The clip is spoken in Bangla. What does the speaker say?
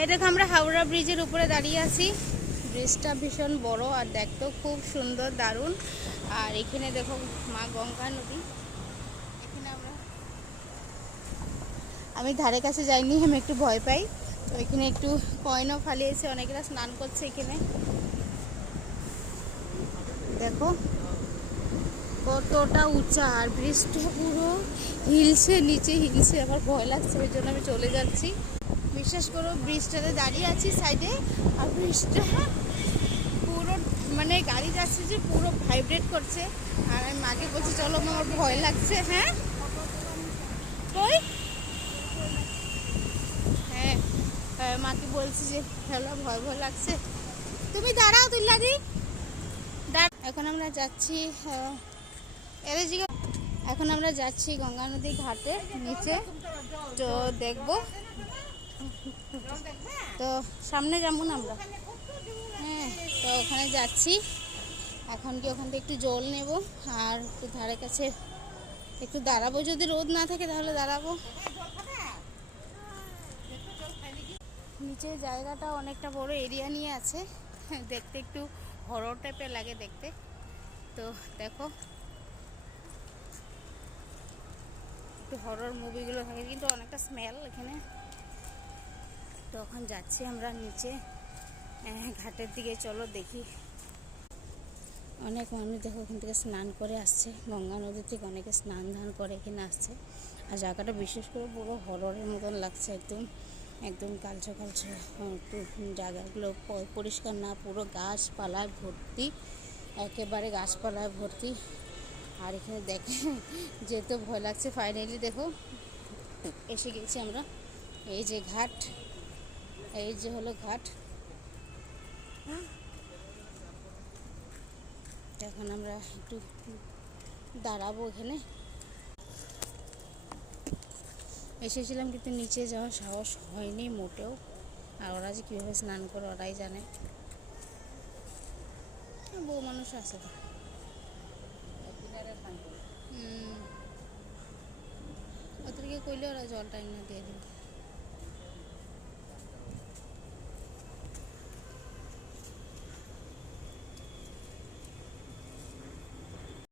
এই দেখো আমরা হাওড়া ব্রিজের উপরে দাঁড়িয়ে আছি। ব্রিজটা ভীষণ বড় আর দেখতেও খুব সুন্দর, দারুণ। আর এখানে দেখো মা গঙ্গা নদী। এখানে আমি ধারে কাছে যাইনি, আমি একটু ভয় পাই। তো এখানে একটু কয়েনও ফালিয়েছে, অনেকেরা স্নান করছে এখানে। দেখো কতটা উঁচা, আর ব্রিজটা পুরো হিলসে, নিচে হিলসে। আমার ভয় লাগছে, ওই জন্য আমি চলে যাচ্ছি। বিশ্বাস করো, ব্রিজটাতে দাঁড়িয়ে আছি সাইডে, আর ব্রিজটা পুরো মানে গাড়ি যাচ্ছে যে পুরো ভাইব্রেট করছে। আর আমি মাকে বলছি চলো, আমার ভয় লাগছে। হ্যাঁ কই, হ্যাঁ মাকে বলছি যে হ্যালো, ভয় ভয় লাগছে, তুমি দাঁড়াও তুল্লাদি। এখন আমরা যাচ্ছি এখন আমরা যাচ্ছি গঙ্গা নদী ঘাটে নিচে। তো দেখবো, তো সামনে যাবো না আমরা। হ্যাঁ, তো ওখানে যাচ্ছি এখন। কি ওখান থেকে একটু জল নেব, আর একটু ধারে কাছে একটু দাঁড়াবো। যদি রোদ না থাকে তাহলে দাঁড়াবো। নিচে জায়গাটা অনেকটা বড় এরিয়া নিয়ে আছে, দেখতে একটু হরর টাইপের লাগে দেখতে। তো দেখো, একটু হরর মুভিগুলো থাকে, কিন্তু অনেকটা স্মেল এখানে। তো এখন যাচ্ছি আমরা নিচে ঘাটের দিকে। চলো দেখি। অনেক মানুষ দেখো ওখান থেকে স্নান করে আসছে, গঙ্গা নদী থেকে অনেকে স্নান ধান করে এখানে আসছে। আর জায়গাটা বিশেষ করে পুরো হররের মতন লাগছে, একদম একদম কালচে কালচে। একটু জায়গাগুলো পরিষ্কার না, পুরো গাছপালায় ভর্তি, একেবারে গাছপালায় ভর্তি। আর এখানে দেখে যেতে ভয় লাগছে। ফাইনালি দেখো এসে গেছি আমরা। এই যে ঘাট, এই যে হলো ঘাট। এখন আমরা একটু দাঁড়াবো এখানে। এসেছিলাম, কিন্তু নিচে যাওয়ার সাহস হয়নি মোটেও। আর ওরা যে কীভাবে স্নান করে ওরাই জানে। বউ মানুষ আছে তো। ওদেরকে কইলে ওরা জলটা এনে দিয়ে দেবে।